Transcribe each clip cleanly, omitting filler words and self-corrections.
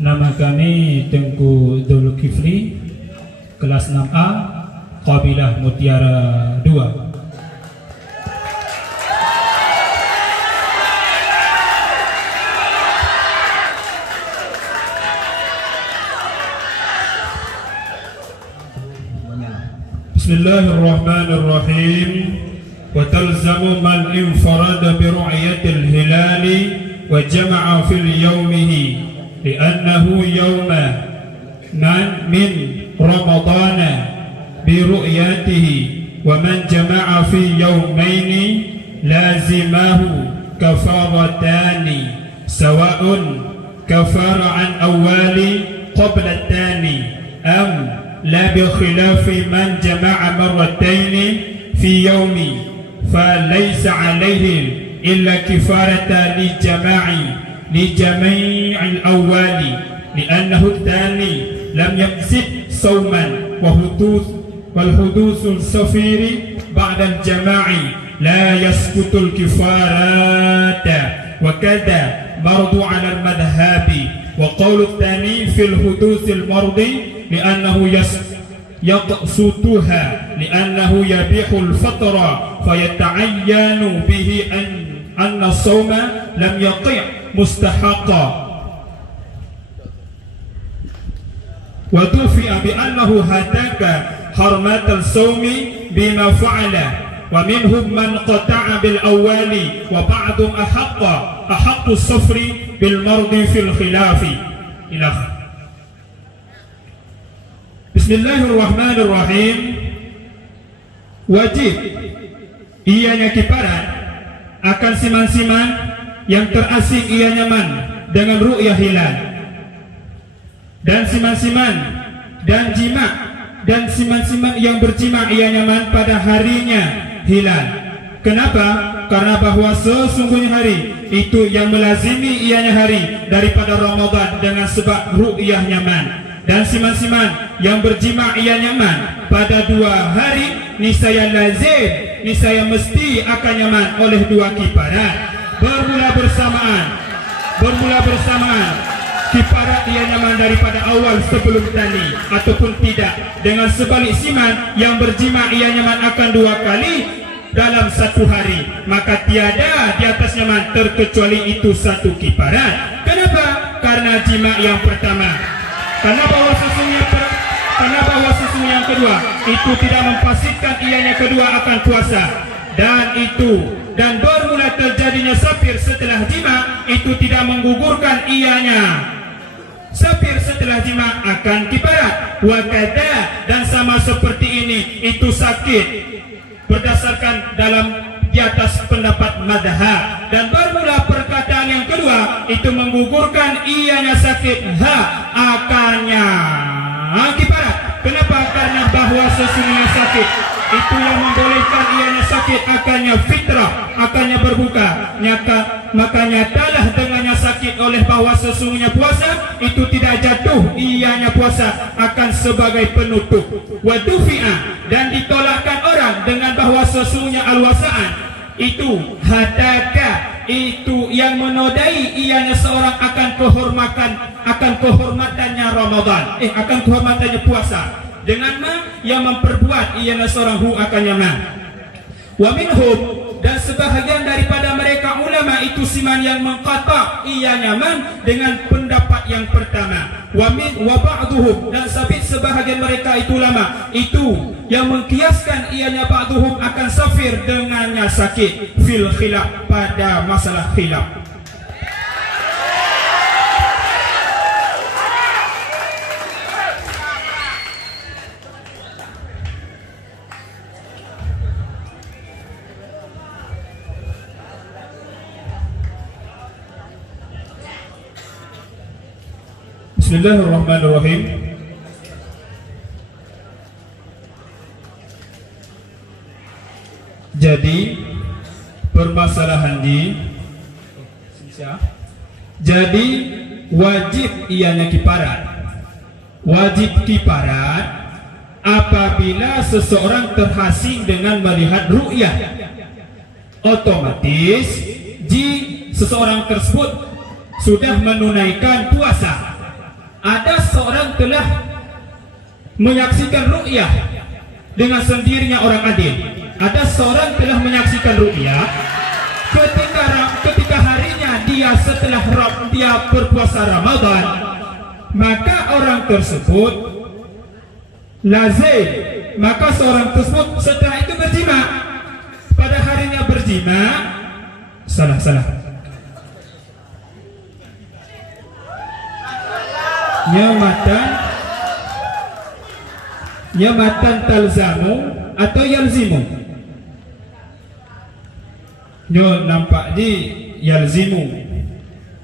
Nama kami Tengku Zulkifli, kelas 6A, Qabilah Mutiara 2. Bismillahirrahmanirrahim. Wa talzamu man infarada bi ru'yatil hilali wa jama'a fil yawmihi li'annahu yawma man min ramadana bi ru'yatihi wa man jama'a fi yawmaini lazimahu kafaratani sawa'un kafara an awali qabla tani am la bi khilafi man jama'a marrataini fi yawmi falaysa alayhi illa kifarata li jami'i al-awwali li'annahu ath-thani lam yaqsid sawman wa hudusul safiri ba'da al-jama'i la yasqutul kifarata wa kadha mardu 'ala al-madhhabi wa qawlu ath-thani fi al-hudusil mardi لأنه يقصدها لأنه يبيح الفطر فيتعين به أن الصوم لم يقع مستحقا ودفع بأنه هتك حرمة الصوم بما فعل ومنهم من قطع بالأول وبعضهم أحق الصفر بالمرض في الخلاف إلى آخره. Bismillahirrahmanirrahim. Wajib ianya kiparat akan siman-siman yang terasing ia nyaman dengan ru'yah hilal, dan siman-siman dan jima dan siman-siman yang berjima ia nyaman pada harinya hilal. Kenapa? Karena bahwa sesungguhnya hari itu yang melazimi ianya hari daripada Ramadan dengan sebab ru'yah nyaman, dan siman-siman yang berjima ia nyaman pada 2 hari niscaya lazim, niscaya mesti akan nyaman oleh 2 kiparat bermula bersamaan kiparat ia nyaman daripada awal sebelum tani ataupun tidak. Dengan sebalik siman yang berjima ia nyaman akan 2 kali dalam 1 hari, maka tiada di atas nyaman terkecuali itu 1 kiparat. Kenapa? Karena jima yang pertama, karena bahwa sesungguhnya yang kedua itu tidak memfasidkan ianya kedua akan puasa, dan bermula terjadinya safir setelah jima itu tidak menggugurkan ianya safir setelah jima akan kiparat. Wakada, dan sama seperti ini itu sakit berdasarkan di atas pendapat madhab, dan bermula perkataan yang kedua itu menggugurkan ianya sakit akannya kiparat. Kenapa? Karena bahwa sesungguhnya sakit itu yang membolehkan ianya sakit akannya fitrah, akannya berbuka. Makanya telah dengannya sakit oleh bahwa sesungguhnya puasa itu tidak jatuh ianya puasa akan sebagai penutup. Wadufi'a, dan ditolakkan orang dengan bahwa sesungguhnya alwasaan itu hadaka, itu yang menodai ianya seorang akan kehormatannya Ramadan, akan kehormatannya puasa, dengan yang memperbuat ianya seorang akan nyaman. Wa minhum, dan sebahagian daripada mereka ulama itu siman yang mengkata ia nyaman dengan pendapat yang pertama. Wa ba'duhum, dan sebahagian mereka itu ulama itu yang mengkiaskan ianya ba'duhum akan safir dengannya sakit fil khilaf, pada masalah khilaf. Bismillahirrahmanirrahim. Jadi permasalahan jadi wajib ianya kiparat. Wajib kiparat apabila seseorang terhasing dengan melihat ru'yah. Otomatis seseorang tersebut sudah menunaikan puasa. ada seorang telah menyaksikan ru'yah dengan sendirinya orang adil. Ada seorang telah menyaksikan ru'yah ketika harinya dia setelah dia berpuasa Ramadan, maka orang tersebut lazim, maka seorang tersebut setelah itu berjima. Pada harinya berjima, salah nyamatan talzamu atau yalzimu. Nyo nampak di yalzimu,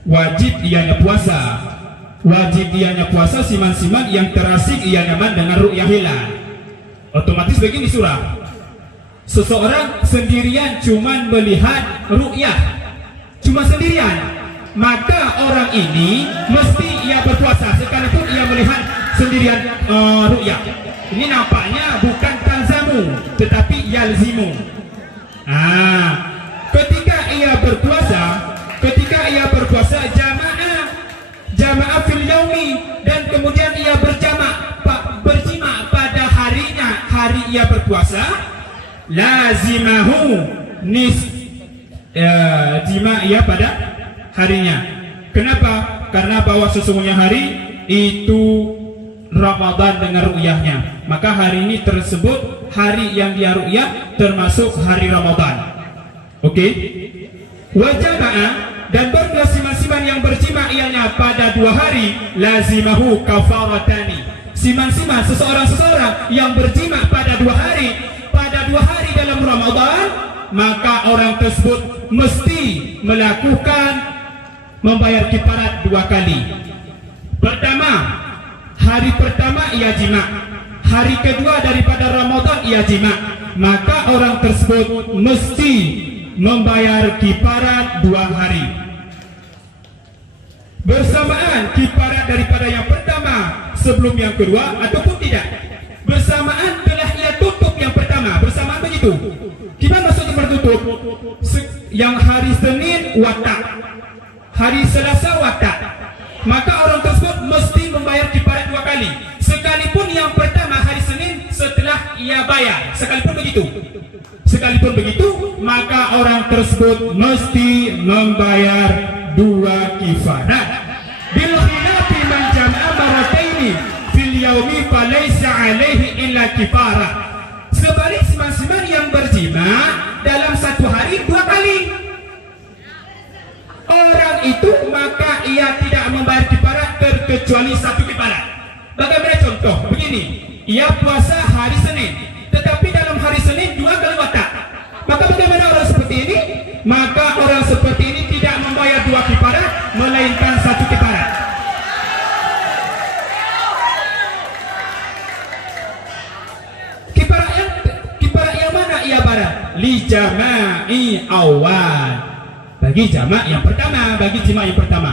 wajib ianya puasa. Wajib ianya puasa siman-siman yang terasik ia nyaman dengan ru'yah hilal. Otomatis begini surah. Seseorang sendirian cuman melihat ru'yah, cuma sendirian, maka orang ini mesti ia berpuasa sekalipun ia melihat sendirian ru'yah. Ini nampaknya bukan talzamu tetapi yalzimu. Ketika ia berpuasa jamaah fil yaumi, dan kemudian ia berjima pada hari ia berpuasa, lazimahu jima ia pada harinya. Kenapa? Karena bahwa sesungguhnya hari itu Ramadan dengan ru'yahnya, maka hari ini tersebut hari yang dia ru'yah termasuk hari Ramadan. Oke? Wajama'a, dan bagi siman-siman yang berjima ianya pada 2 hari, lazimahu kafaratani. Siman-siman seseorang yang berjima pada 2 hari dalam Ramadan, maka orang tersebut mesti membayar kifarat 2 kali. Pertama, hari pertama ia jima, hari kedua daripada Ramadan ia jima, maka orang tersebut mesti membayar kifarat 2 hari. Bersamaan kifarat daripada yang pertama sebelum yang kedua, ataupun tidak, bersamaan telah ia tutup yang pertama, bersamaan begitu. Gimana maksudnya bertutup? Yang hari Senin watak, hari Selasa watak, maka orang tersebut mesti membayar kifarat 2 kali. Sekalipun yang pertama hari Senin setelah ia bayar, sekalipun begitu, maka orang tersebut mesti membayar 2 kifarat. Bil khilafi man jama'a marataini fil yaumi falaysa alaihi illa kifarah. Sebalik siman-siman yang berjima dalam 1 hari 2 kali, orang itu maka ia tidak membayar kifarat terkecuali 1 kifarat. Bagaimana contoh? Begini, ia puasa hari Senin, tetapi dalam hari Senin 2 kali watak. Maka bagaimana orang seperti ini? Maka orang seperti ini tidak membayar 2 kifarat, melainkan 1 kifarat. Kifarat yang mana ia bayar? Li jama'i awal, bagi jama' yang pertama, bagi jima' yang pertama.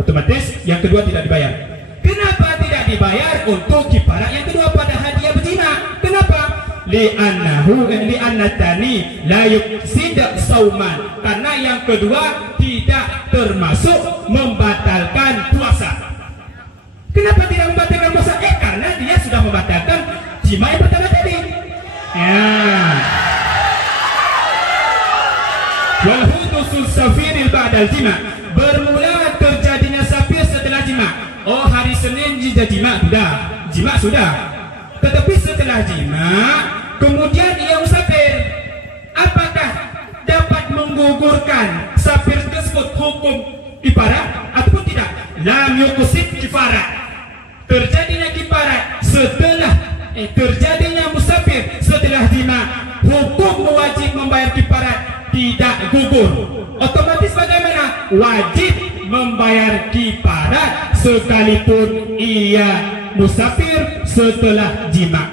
Otomatis yang kedua tidak dibayar. Kenapa tidak dibayar untuk kifarat yang kedua pada hadiah berjima? Kenapa? Li'annatani la yufsid sauman, karena yang kedua tidak termasuk membatalkan puasa. Kenapa tidak membatalkan puasa? Karena dia sudah membatalkan jima' yang pertama tadi. Wal hudusul safiril ba'dal jima', bermula terjadinya safir setelah jima'. Oh, hari Senin jima sudah. Tetapi setelah jima, kemudian ia musafir, apakah dapat menggugurkan safir tersebut hukum kifarat ataupun tidak? Lam yuqsid kifarat. Terjadinya kifarat setelah terjadinya musafir setelah jima, hukum wajib membayar kifarat tidak gugur. Otomatis bagaimana? Wajib membayar kifarat sekalipun ia musafir setelah jima.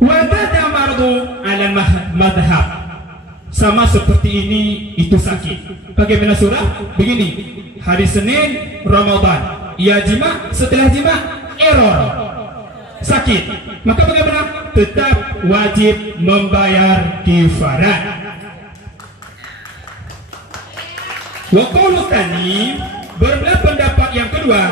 Wadada mardu ala madhab, sama seperti ini itu sakit. Bagaimana surah? Begini, hari Senin Ramadan ia jima, setelah jima error, sakit, maka bagaimana? Tetap wajib membayar kifarat. Wa qaulu tsani, berbelah pendapat yang kedua,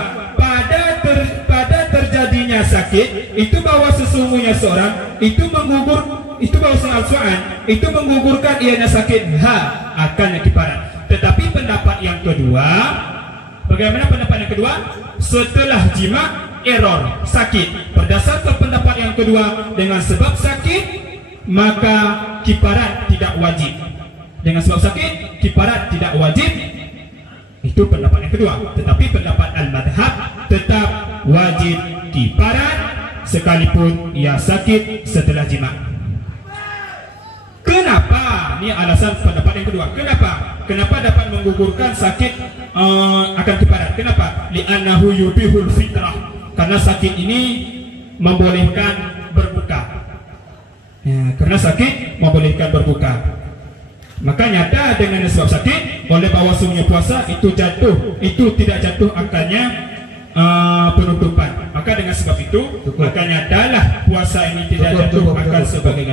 terjadinya sakit itu bahwa sesungguhnya seorang itu bahwa soal itu menggugurkan ianya sakit akannya kiparat. Tetapi pendapat yang kedua, bagaimana pendapat yang kedua? Setelah jima error sakit. Berdasarkan pendapat yang kedua, dengan sebab sakit maka kiparat tidak wajib. Dengan sebab sakit kiparat tidak wajib. Itu pendapat yang kedua. Tetapi pendapat al-madhab tetap wajib kiparat sekalipun ia sakit setelah jima. Kenapa? Ini alasan pendapat yang kedua. Kenapa dapat menggugurkan sakit akan kiparat? Kenapa? Li'annahu yubihul fitrah. Karena sakit ini membolehkan berbuka. Ya, karena sakit membolehkan berbuka. Maka nyata dengan sebab sakit oleh bahwasanya puasa itu tidak jatuh akannya penutupan. Maka dengan sebab itu maka nyatalah puasa ini tidak jatuh akan sebagai